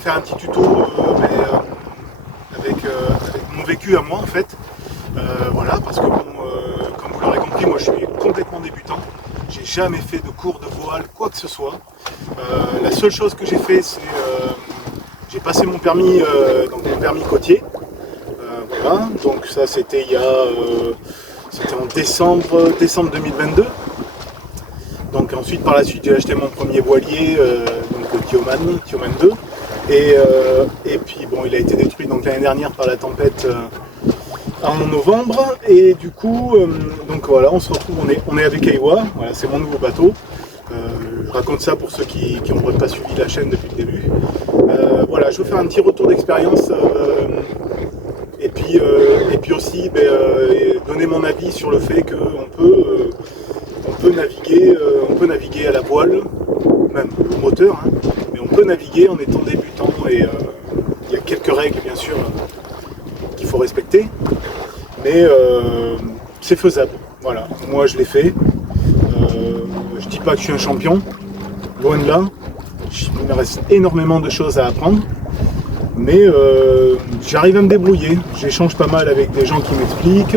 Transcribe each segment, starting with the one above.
faire un petit tuto avec mon vécu à moi en fait. Voilà, parce que bon, comme vous l'aurez compris, moi je suis complètement débutant. J'ai jamais fait de cours de voile, quoi que ce soit. La seule chose que j'ai fait, c'est j'ai passé mon permis, donc mon permis côtier. Voilà, donc ça c'était c'était en décembre 2022. Donc ensuite par la suite j'ai acheté mon premier voilier, donc le Tioman 2. Et puis bon, il a été détruit donc l'année dernière par la tempête en novembre. Et du coup, donc voilà, on se retrouve, on est avec Aiwa, voilà, c'est mon nouveau bateau. Je raconte ça pour ceux qui n'ont pas suivi la chaîne depuis le début. Voilà, je vais faire un petit retour d'expérience et puis aussi donner mon avis sur le fait qu'on peut naviguer à la voile, même au moteur, hein, mais on peut naviguer en étant débutant et il y a quelques règles bien sûr qu'il faut respecter, mais c'est faisable. Voilà, moi je l'ai fait. Je dis pas que je suis un champion, loin de là. Il me reste énormément de choses à apprendre, mais j'arrive à me débrouiller. J'échange pas mal avec des gens qui m'expliquent.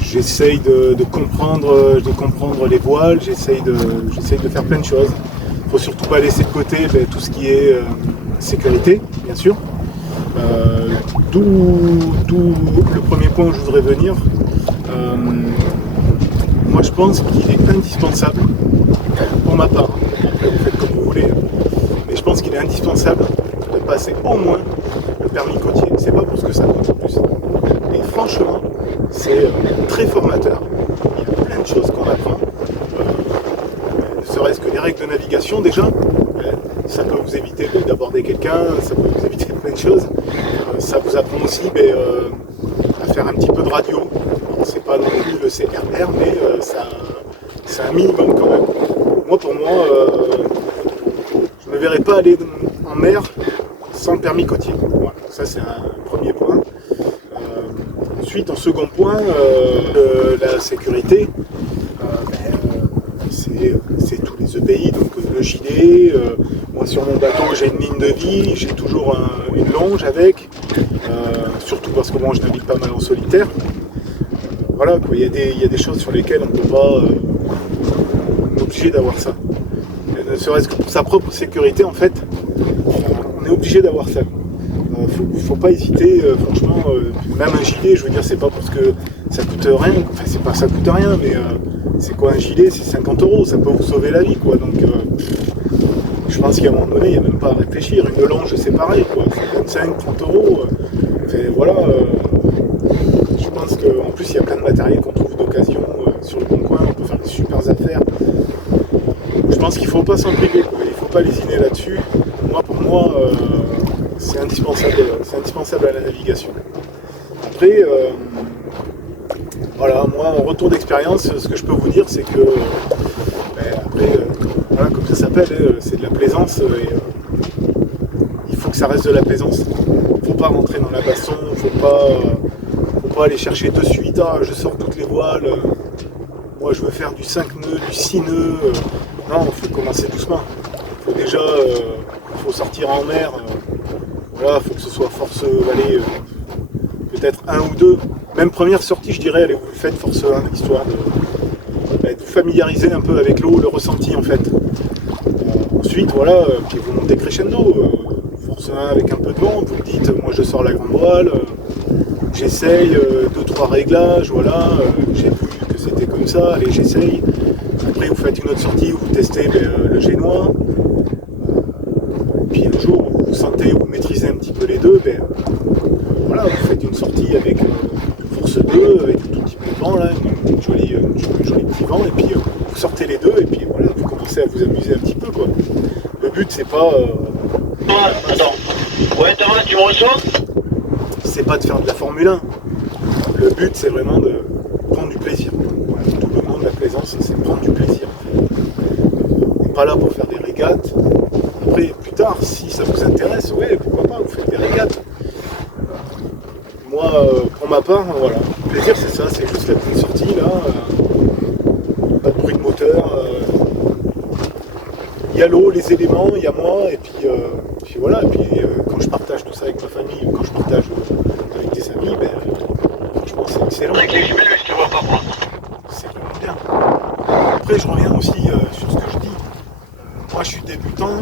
J'essaye de comprendre les voiles, j'essaye de faire plein de choses. Il ne faut surtout pas laisser de côté tout ce qui est sécurité, bien sûr. D'où le premier point où je voudrais venir. Moi je pense qu'il est indispensable, pour ma part, vous faites comme vous voulez, mais je pense qu'il est indispensable de passer au moins le permis côtier. C'est pas pour ce que ça coûte en plus. Et franchement, c'est très formateur. Il y a plein de choses qu'on apprend. Ne serait-ce que les règles de navigation déjà. Ça peut vous éviter d'aborder quelqu'un, ça peut vous éviter plein de choses. Ça vous apprend aussi à faire un petit peu de radio. C'est pas non plus le CRR, mais c'est un minimum quand même. Moi, pour moi, je ne me verrais pas aller en mer sans le permis côtier. Voilà, ça c'est un premier point. Ensuite, en second point, la sécurité, c'est tous les EPI, donc le gilet. Moi, sur mon bateau, j'ai une ligne de vie, j'ai toujours une longe avec, surtout parce que moi, je navigue pas mal en solitaire. Voilà, quoi, il y a des choses sur lesquelles on ne peut pas, on est obligé d'avoir ça. Ne serait-ce que pour sa propre sécurité, en fait, on est obligé d'avoir ça. Faut pas hésiter, franchement, même un gilet, je veux dire, c'est pas parce que ça coûte rien, enfin c'est pas ça coûte rien, mais c'est quoi un gilet, c'est 50 €, ça peut vous sauver la vie, quoi, donc je pense qu'à un moment donné, il n'y a même pas à réfléchir, une longe c'est pareil, quoi, 25, 30 €, voilà, je pense qu'en plus il y a plein de matériel qu'on trouve d'occasion sur le bon coin, on peut faire des super affaires, je pense qu'il faut pas s'en priver, quoi, il faut pas lésiner là-dessus, pour moi, c'est indispensable à la navigation. Après, voilà, moi en retour d'expérience, ce que je peux vous dire, c'est que voilà, comme ça s'appelle, c'est de la plaisance et il faut que ça reste de la plaisance. Il ne faut pas rentrer dans la baston, il ne faut pas aller chercher de suite, je sors toutes les voiles, moi je veux faire du 5 nœuds, du 6 nœuds. Non, il faut commencer doucement. Il faut déjà faut sortir en mer. Voilà, il faut que ce soit force allez, peut-être 1 ou 2. Même première sortie, je dirais, allez, vous le faites force 1, histoire de vous familiariser un peu avec l'eau, le ressenti en fait. Ensuite, voilà, puis vous montez crescendo. Force 1 avec un peu de vent, vous me dites, moi je sors la grande voile, j'essaye 2-3 réglages, voilà, j'ai vu que c'était comme ça, allez, j'essaye. Après, vous faites une autre sortie où vous testez le génois. Puis le jour où vous sentez, où vous maîtrisez un petit peu les deux, voilà, vous faites une sortie avec force 2, avec un tout petit peu de vent, là, une jolie petit vent, et puis vous sortez les deux, et puis voilà, vous commencez à vous amuser un petit peu, quoi. Le but, c'est pas... Attends. Ouais, Thomas, tu me reçois? C'est pas de faire de la Formule 1. Le but, c'est vraiment de prendre du plaisir. Voilà, tout le monde, la plaisance, c'est prendre du plaisir. On n'est pas là pour faire des régates. Après, plus tard, si ça vous intéresse, ouais, pourquoi pas, vous faites des régates. Moi, pour ma part, voilà, le plaisir c'est ça, c'est juste la petite sortie là, pas de bruit de moteur, il y a l'eau, les éléments, il y a moi, et puis puis voilà, et puis quand je partage tout ça avec ma famille, ou quand je partage avec des amis, ben, franchement c'est excellent. Avec les jumelles, je te vois pas pour l'instant. C'est vraiment bien. Après je reviens aussi sur ce que je dis. Moi je suis débutant,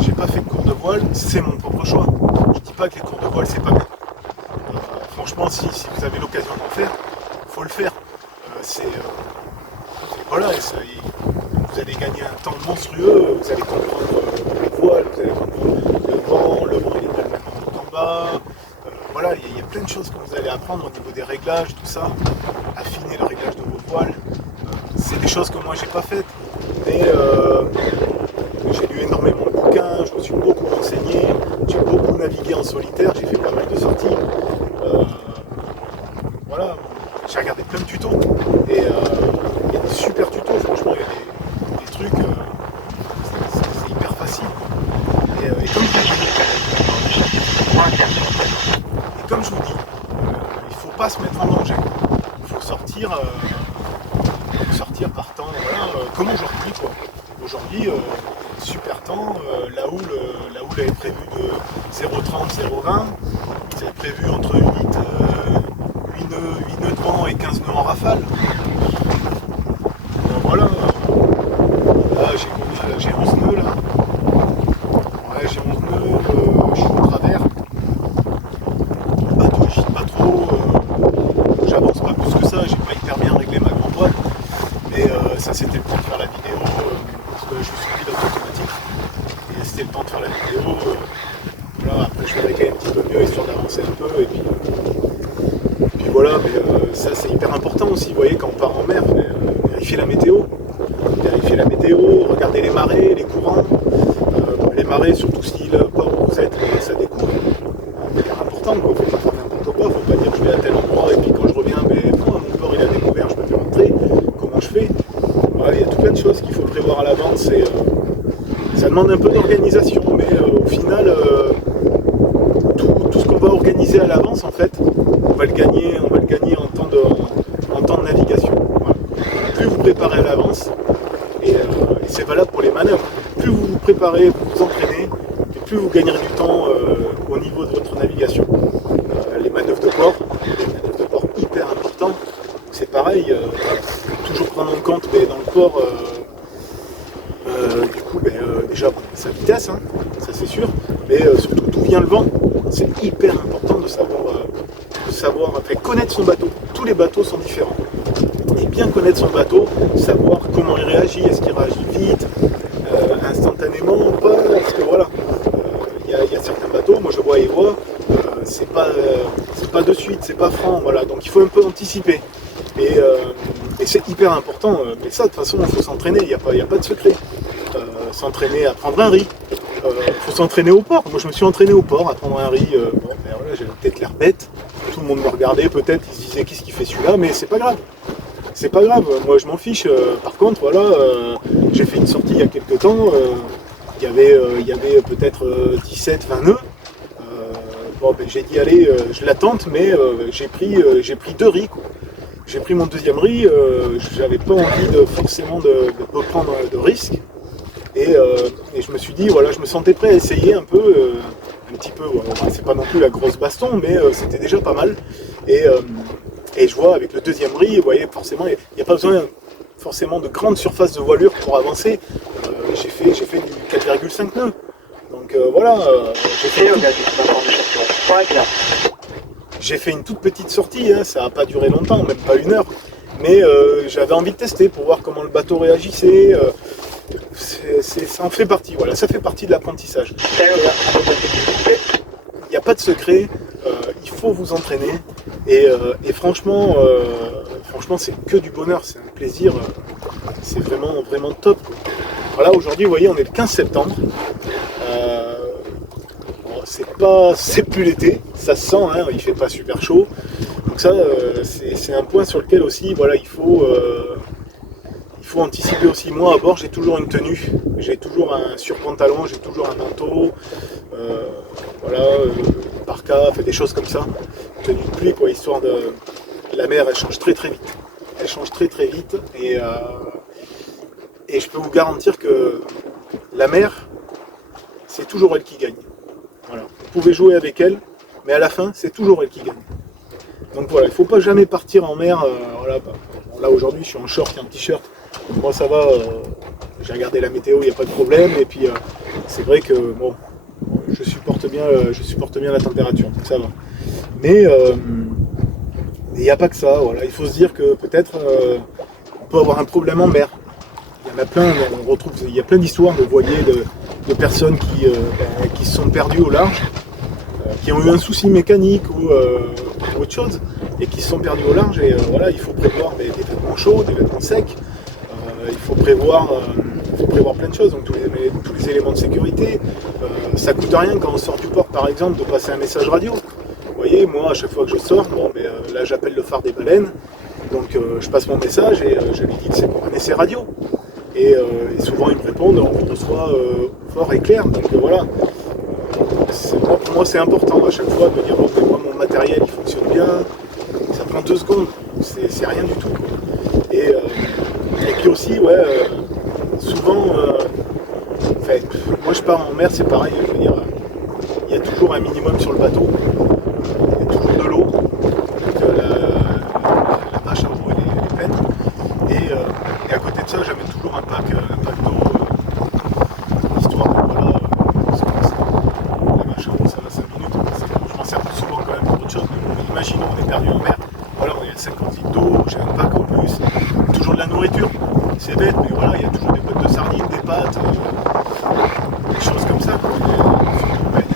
j'ai pas fait de cours de voile, c'est mon propre choix. Je dis pas que les cours de voile c'est pas bien. Franchement si vous avez l'occasion d'en faire, faut le faire. Voilà, vous allez gagner un temps monstrueux, vous allez comprendre le voile, vous allez comprendre le vent il est pas le même en haut qu'en bas. Voilà, il y a plein de choses que vous allez apprendre au niveau des réglages, tout ça, affiner le réglage de vos voiles. C'est des choses que moi j'ai pas faites, mais j'ai lu énormément de bouquins, je me suis beaucoup renseigné, j'ai beaucoup navigué en solitaire, j'ai fait pas mal de sorties. Voilà, j'ai regardé plein de tutos et il y a des super tutos, franchement il y a des trucs, c'est hyper facile. Et comme je vous dis, il faut pas se mettre en danger, il faut sortir par temps, voilà, comme aujourd'hui quoi. Aujourd'hui, super temps, la houle elle est prévue de 0,30, 0,20, c'est prévu entre 8 nœuds de vent et 15 nœuds en rafale. Voilà, là j'ai 11 nœuds là. Ouais, j'ai 11 nœuds, je suis au travers. Le bateau il gîte pas trop, j'avance pas plus que ça, j'ai pas hyper bien réglé ma grande voile. Mais ça c'était le temps de faire la vidéo, parce que je suis pilote automatique. Et c'était le temps de faire la vidéo. Voilà, après je vais régler un petit peu mieux histoire d'avancer un peu. Et puis voilà, mais ça c'est hyper important aussi, vous voyez, quand on part en mer, vérifier la météo. Vérifier la météo, regarder les marées, les courants. Les marées, surtout si le port où vous êtes, ça découvre. C'est hyper important, quoi. Faut pas faire n'importe quoi, faut pas dire je vais à tel endroit et puis quand je reviens, mais non, mon port il a découvert, je me fais rentrer, comment je fais? Voilà, il y a tout plein de choses qu'il faut prévoir à l'avance et ça demande un peu d'organisation, mais au final, tout ce qu'on va organiser à l'avance, en fait, on va le gagner en temps de navigation. Voilà. Plus vous préparez à l'avance, et c'est valable pour les manœuvres. Plus vous vous préparez, vous vous entraînez, et plus vous gagnerez du temps au niveau de votre navigation. Les manœuvres de port hyper importantes. C'est pareil, toujours prendre en compte dans le port, du coup, déjà sa vitesse, hein, ça c'est sûr, mais surtout d'où vient le vent. C'est hyper important de savoir connaître son bateau. Tous les bateaux sont différents. Et bien connaître son bateau, savoir comment il réagit, est-ce qu'il réagit vite, instantanément ou pas, parce que voilà, il y a certains bateaux, moi je vois et c'est pas de suite, c'est pas franc, voilà, donc il faut un peu anticiper. Et c'est hyper important, mais ça de toute façon il faut s'entraîner, il n'y a pas de secret. S'entraîner à prendre un riz, il faut s'entraîner au port. Moi je me suis entraîné au port à prendre un riz, voilà, j'avais peut-être l'air bête, tout le monde me regardait peut-être, ils se disaient qu'est-ce qu'il fait celui-là, mais c'est pas grave. C'est pas grave, moi je m'en fiche. Par contre, voilà, j'ai fait une sortie il y a quelques temps, il y avait peut-être 17-20 nœuds. J'ai dit allez, je la tente, mais j'ai pris 2 riz, quoi. J'ai pris mon deuxième riz, j'avais pas envie forcément de prendre de risques. Et je me suis dit, voilà, je me sentais prêt à essayer un petit peu, voilà, c'est pas non plus la grosse baston, mais c'était déjà pas mal. Et je vois avec le deuxième riz, vous voyez, forcément, il n'y a pas besoin forcément de grande surface de voilure pour avancer. J'ai fait du 4,5 nœuds. Donc voilà, j'ai fait une toute petite sortie, hein, ça n'a pas duré longtemps, même pas 1 heure. Mais j'avais envie de tester pour voir comment le bateau réagissait. Ça en fait partie, voilà, ça fait partie de l'apprentissage. Il n'y a pas de secret, il faut vous entraîner et franchement c'est que du bonheur, c'est un plaisir, c'est vraiment, vraiment top, quoi. Voilà, aujourd'hui vous voyez on est le 15 septembre, c'est plus l'été, ça se sent, hein, il fait pas super chaud, donc ça c'est un point sur lequel aussi voilà, il faut anticiper aussi. Moi à bord j'ai toujours une tenue, j'ai toujours un surpantalon, j'ai toujours un manteau, voilà, parka, des choses comme ça, tenue de pluie quoi, histoire de... La mer elle change très très vite, et je peux vous garantir que la mer c'est toujours elle qui gagne. Voilà. Vous pouvez jouer avec elle, mais à la fin, c'est toujours elle qui gagne. Donc voilà, il ne faut pas jamais partir en mer. Voilà, bah, bon, là aujourd'hui, je suis en short et en t-shirt. Moi ça va, j'ai regardé la météo, il n'y a pas de problème. Et puis c'est vrai que bon, je supporte bien la température, donc ça va. Mais il n'y a pas que ça. Voilà. Il faut se dire que peut-être on peut avoir un problème en mer. Il y en a plein, il y a plein d'histoires de voiliers, de personnes qui se sont perdues au large, qui ont eu un souci mécanique ou autre chose, et qui se sont perdus au large. Et voilà, il faut prévoir des vêtements chauds, des vêtements secs. Il faut prévoir plein de choses, donc tous les éléments de sécurité. Ça coûte rien quand on sort du port, par exemple, de passer un message radio. Vous voyez, moi, à chaque fois que je sors, bon, mais, là, j'appelle le phare des baleines, donc je passe mon message et je lui dis que c'est pour un essai radio. Et souvent, ils me répondent, on reçoit fort et clair, donc voilà. Pour moi, c'est important à chaque fois de me dire, bon, moi, mon matériel, il fonctionne bien, ça prend 2 secondes, c'est rien du tout, quoi. Et puis aussi, ouais, souvent, moi je pars en mer, c'est pareil, je veux dire, il y a toujours un minimum sur le bateau, il y a toujours de l'eau, donc la bâche à eau elle est pleine, et à côté de ça, j'amène toujours un pack d'eau, histoire de, voilà, parce que la bâche à eau ça va 5 minutes, je m'en sers plus souvent quand même pour autre chose, mais bon, imaginons on est perdu en mer, voilà, on est à 50 litres d'eau, j'ai un pack en plus, toujours de la nourriture. C'est bête, mais voilà, il y a toujours des boîtes de sardines, des pâtes, des choses comme ça, quoi. Des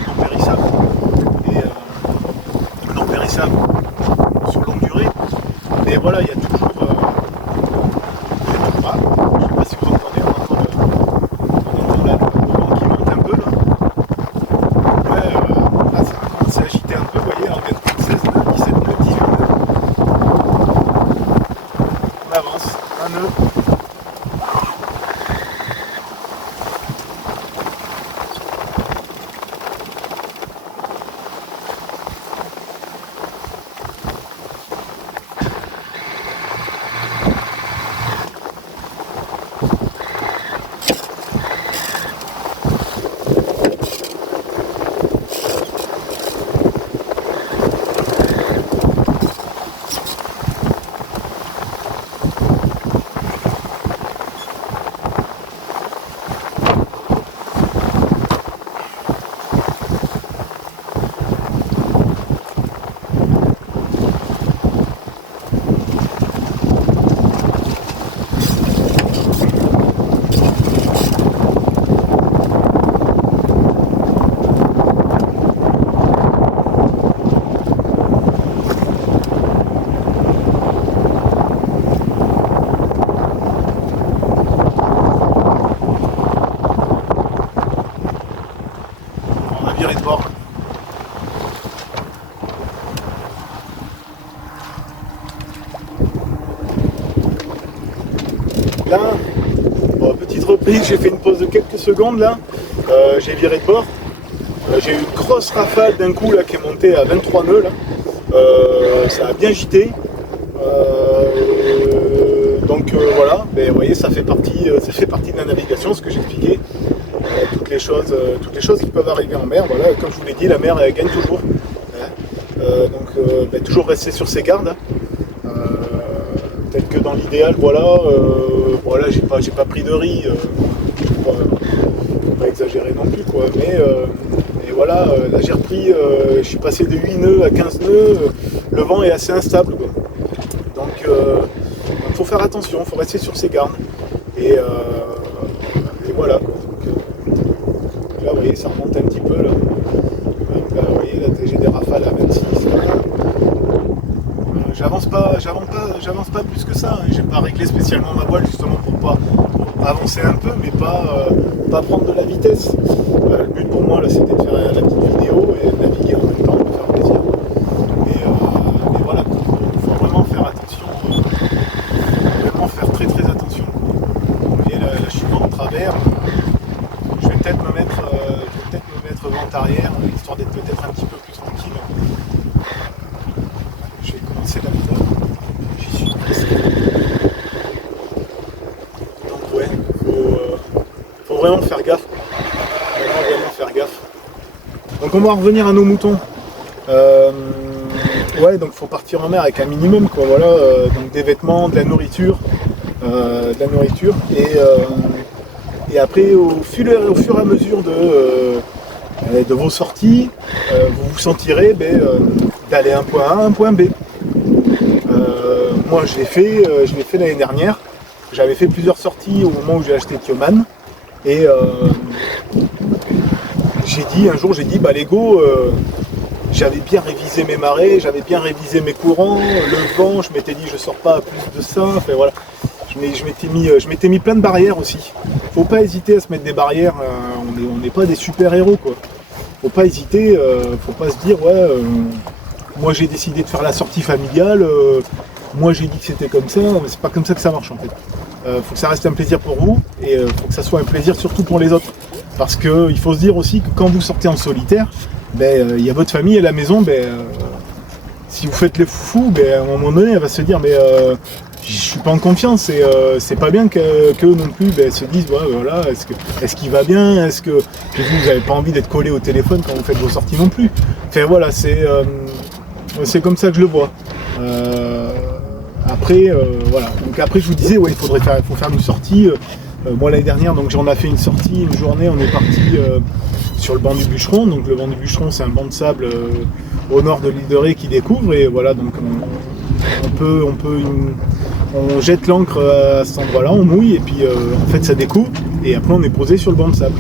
non périssables. Et non périssables sur longue durée. Mais voilà, il y a toujours. Ah, je sais pas si vous entendez, on entend là, le vent qui monte un peu là. Ouais, là ça commence à agiter un peu, vous voyez, on vient de 16 nœuds, 17 nœuds, 18 nœuds. On avance, un nœud. De bord. Là, bon, petite reprise, j'ai fait une pause de quelques secondes là, j'ai viré de bord, j'ai eu une grosse rafale d'un coup là qui est montée à 23 nœuds là, ça a bien gité, donc voilà, mais vous voyez ça fait partie de la navigation, ce que j'expliquais. Toutes les choses qui peuvent arriver en mer, voilà, comme je vous l'ai dit, la mer elle gagne toujours. Donc toujours rester sur ses gardes. Peut-être que dans l'idéal, voilà, j'ai pas pris de riz, faut pas exagérer non plus quoi, mais et voilà, là j'ai repris, je suis passé de 8 nœuds à 15 nœuds, le vent est assez instable quoi. Donc il faut faire attention, il faut rester sur ses gardes. Et voilà quoi. Là, vous voyez, ça remonte un petit peu. Là, vous voyez, là, j'ai des rafales à 26. J'avance pas plus que ça. Hein. J'ai pas réglé spécialement ma voile justement pour avancer un peu, mais pas prendre de la vitesse. Le but pour moi, là, c'était de faire la petite vidéo et de naviguer en même temps, de faire plaisir. Et voilà, il faut vraiment faire attention. Vraiment faire très très attention. Vous voyez, là, je suis pas en travers. Je vais peut-être me mettre vent arrière, histoire d'être peut-être un petit peu plus tranquille. Je vais commencer la vidéo. J'y suis presque. Donc ouais, faut vraiment faire gaffe. Vraiment faire gaffe. Donc on va revenir à nos moutons. Ouais, donc faut partir en mer avec un minimum, quoi. Voilà, donc des vêtements, de la nourriture, et après au fur et à mesure de vos sorties, vous vous sentirez d'aller d'un point A à un point B. Moi je l'ai fait l'année dernière. J'avais fait plusieurs sorties au moment où j'ai acheté Tioman, et un jour j'ai dit les go, j'avais bien révisé mes marées, j'avais bien révisé mes courants, le vent, je m'étais dit je sors pas à plus de ça, enfin voilà. Je m'étais mis plein de barrières aussi. Faut pas hésiter à se mettre des barrières, on n'est pas des super héros, quoi. Faut pas hésiter, faut pas se dire moi j'ai décidé de faire la sortie familiale, moi j'ai dit que c'était comme ça, mais c'est pas comme ça que ça marche en fait. Faut que ça reste un plaisir pour vous, et faut que ça soit un plaisir surtout pour les autres. Parce qu'il faut se dire aussi que quand vous sortez en solitaire, y a votre famille à la maison, si vous faites les foufous, à un moment donné elle va se dire je suis pas en confiance, et c'est pas bien qu'eux non plus se disent voilà, est-ce qu'il va bien, est-ce que vous n'avez pas envie d'être collé au téléphone quand vous faites vos sorties non plus. Enfin voilà, c'est comme ça que je le vois. Après voilà, donc après je vous disais il faut faire une sortie. Moi l'année dernière, donc j'en ai fait une sortie, une journée, on est parti sur le banc du Bûcheron. Donc le banc du Bûcheron, c'est un banc de sable au nord de l'île de Ré qui découvre, et voilà, donc on jette l'ancre à cet endroit-là, on mouille, et puis en fait ça découvre, et après on est posé sur le banc de sable.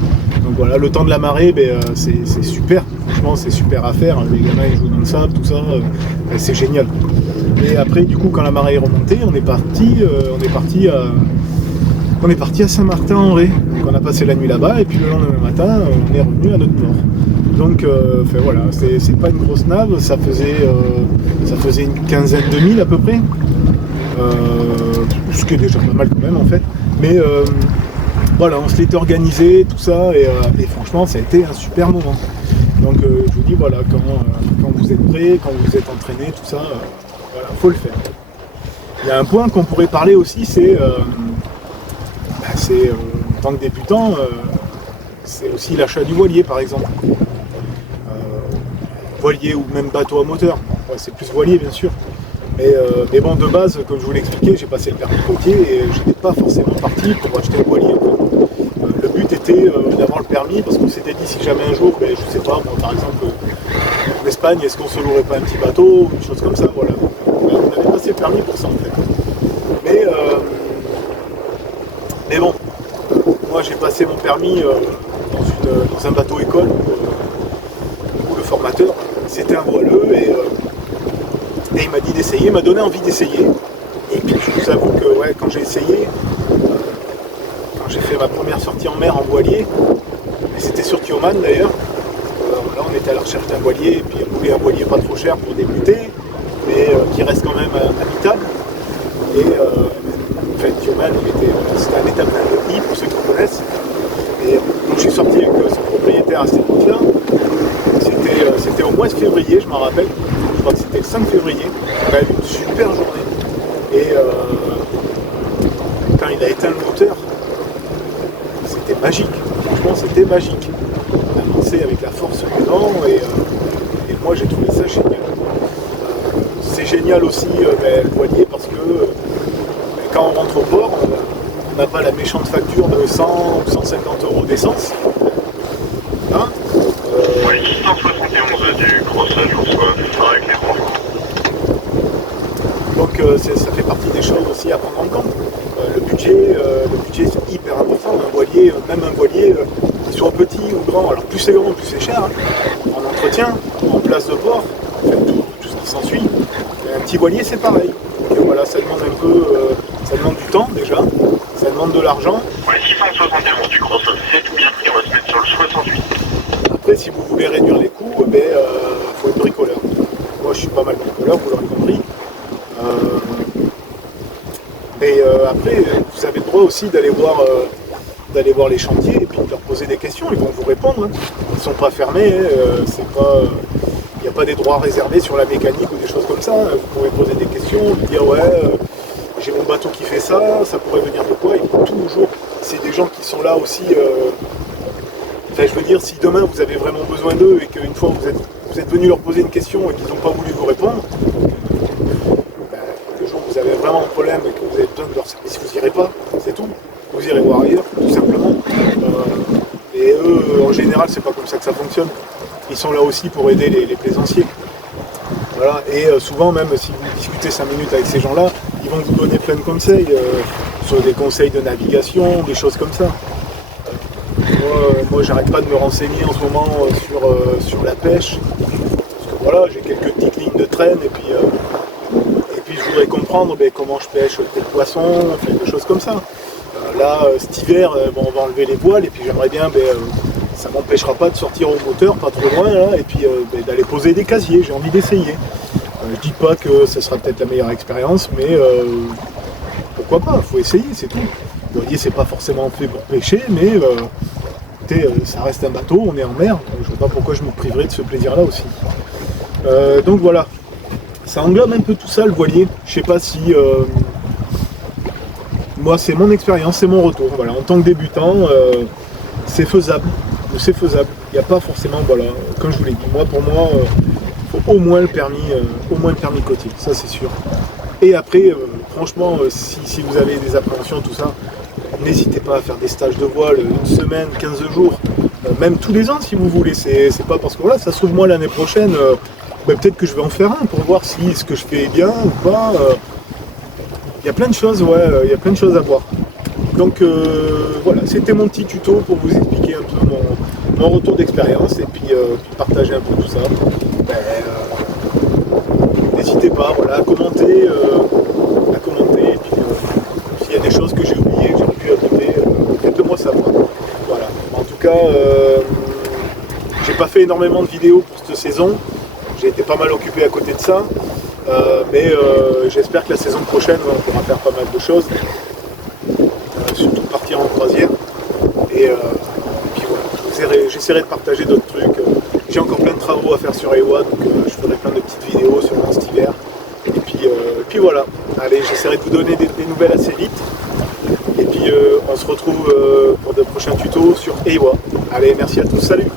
Donc voilà, le temps de la marée, c'est super, franchement c'est super à faire, les gamins ils jouent dans le sable, tout ça, c'est génial. Et après du coup quand la marée est remontée, on est parti à Saint-Martin-en-Ré. Donc on a passé la nuit là-bas, et puis le lendemain matin on est revenu à notre port. Donc voilà, c'est pas une grosse nave, ça faisait une quinzaine de milles à peu près. Ce qui est déjà pas mal quand même en fait. Mais voilà, on se l'était organisé, tout ça, et franchement ça a été un super moment. Donc je vous dis voilà, quand vous êtes prêts, quand vous êtes entraîné, tout ça, voilà, faut le faire. Il y a un point qu'on pourrait parler aussi, c'est en tant que débutant, c'est aussi l'achat du voilier par exemple. Voilier ou même bateau à moteur, c'est plus voilier bien sûr. Mais bon, de base, comme je vous l'ai expliqué, j'ai passé le permis côtier, et je n'étais pas forcément parti pour acheter un voilier. Le but était d'avoir le permis, parce qu'on s'était dit si jamais un jour, je sais pas, moi, par exemple en Espagne, est-ce qu'on se louerait pas un petit bateau, une chose comme ça, voilà. On avait passé le permis pour ça en fait. Mais bon, moi j'ai passé mon permis dans un bateau école, où le formateur, c'était un voileux, et il m'a dit d'essayer, il m'a donné envie d'essayer. Et puis je vous avoue que quand j'ai essayé, quand j'ai fait ma première sortie en mer en voilier, et c'était sur Tioman d'ailleurs, là on était à la recherche d'un voilier, et puis on voulait un voilier pas trop cher pour débuter, mais qui reste quand même habitable. Et en fait Tioman, c'était un établissement de I pour ceux qui connaissent. Et donc je suis sorti avec son propriétaire à cette époque-là. C'était au mois de février, je m'en rappelle. Je crois que c'était le 5 février. On a eu une super journée. Et quand il a éteint le moteur, c'était magique. Franchement, c'était magique. On a lancé avec la force du vent, et moi j'ai trouvé ça génial. C'est génial aussi le voilier, parce que quand on rentre au port, on n'a pas la méchante facture de 100 ou 150 € d'essence. Hein, Oui, 171 du gros seul, je reçois avec les enfants. Donc ça fait partie des choses aussi à prendre en compte. Le budget c'est hyper important. Un voilier, même un voilier, qu'il soit petit ou grand, alors plus c'est grand, plus c'est cher, hein. En entretien, en place de port, tout ce qui s'ensuit. Un petit voilier c'est pareil. Donc voilà, ça demande un peu, ça demande du temps déjà, ça demande de l'argent. Ouais, 671 du gros seul, c'est tout bien pris, on va se mettre sur le 68. Après, si vous voulez réduire les coûts, faut être bricoleur. Moi je suis pas mal bricoleur, vous l'aurez compris. Après, vous avez le droit aussi d'aller voir les chantiers, et puis de leur poser des questions, ils vont vous répondre. Hein. Ils ne sont pas fermés, il n'y a pas des droits réservés sur la mécanique ou des choses comme ça. Vous pouvez poser des questions, vous dire j'ai mon bateau qui fait ça, ça pourrait venir de quoi. Et toujours, c'est des gens qui sont là aussi. Enfin, je veux dire, si demain vous avez vraiment besoin d'eux et qu'une fois vous êtes venu leur poser une question et qu'ils n'ont pas voulu vous répondre, le jour où vous avez vraiment un problème et que vous avez besoin de leur service, vous n'irez pas, c'est tout. Vous irez voir ailleurs, tout simplement. Et eux, en général, c'est pas comme ça que ça fonctionne. Ils sont là aussi pour aider les plaisanciers. Voilà. Et souvent, même si vous discutez 5 minutes avec ces gens-là, ils vont vous donner plein de conseils, sur des conseils de navigation, des choses comme ça. Moi j'arrête pas de me renseigner en ce moment sur la pêche. Parce que voilà, j'ai quelques petites lignes de traîne et puis je voudrais comprendre comment je pêche tel poisson, enfin, des choses comme ça. Là, cet hiver, on va enlever les voiles et puis j'aimerais bien, ça m'empêchera pas de sortir au moteur, pas trop loin, là, et puis d'aller poser des casiers, j'ai envie d'essayer. Je dis pas que ce sera peut-être la meilleure expérience, mais pourquoi pas, faut essayer, c'est tout. Le voilier, c'est pas forcément fait pour pêcher, mais écoutez, ça reste un bateau, on est en mer, je vois pas pourquoi je me priverais de ce plaisir-là aussi. Donc voilà, ça englobe un peu tout ça, le voilier. Je sais pas si... moi, c'est mon expérience, c'est mon retour. Voilà, en tant que débutant, c'est faisable. C'est faisable. Il n'y a pas forcément, voilà, comme je vous l'ai dit, pour moi, il faut au moins le permis côtier, ça c'est sûr. Et après, franchement, si vous avez des appréhensions, tout ça, n'hésitez pas à faire des stages de voile, une semaine, 15 jours, même tous les ans si vous voulez. C'est pas parce que voilà, ça se trouve moi l'année prochaine, peut-être que je vais en faire un pour voir si ce que je fais est bien ou pas. Il y a plein de choses, il y a plein de choses à voir. Donc voilà, c'était mon petit tuto pour vous expliquer un peu mon retour d'expérience et puis partager un peu tout ça. N'hésitez pas, voilà, à commenter, et puis s'il y a des choses que j'ai oubliées, que j'aurais pu ajouter, faites-le-moi savoir. Voilà. En tout cas, j'ai pas fait énormément de vidéos pour cette saison. J'ai été pas mal occupé à côté de ça. Mais j'espère que la saison prochaine, on pourra faire pas mal de choses. Surtout partir en croisière. Et puis voilà, j'essaierai de partager d'autres trucs. J'ai encore plein de travaux à faire sur Ewa, donc je ferai plein de petites vidéos sur cet hiver. Et puis voilà, allez, j'essaierai de vous donner des nouvelles assez vite. Et puis on se retrouve pour de prochains tutos sur Ewa. Allez, merci à tous, salut!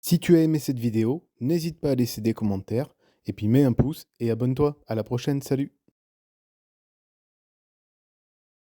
Si tu as aimé cette vidéo, n'hésite pas à laisser des commentaires, et puis mets un pouce et abonne-toi. À la prochaine, salut!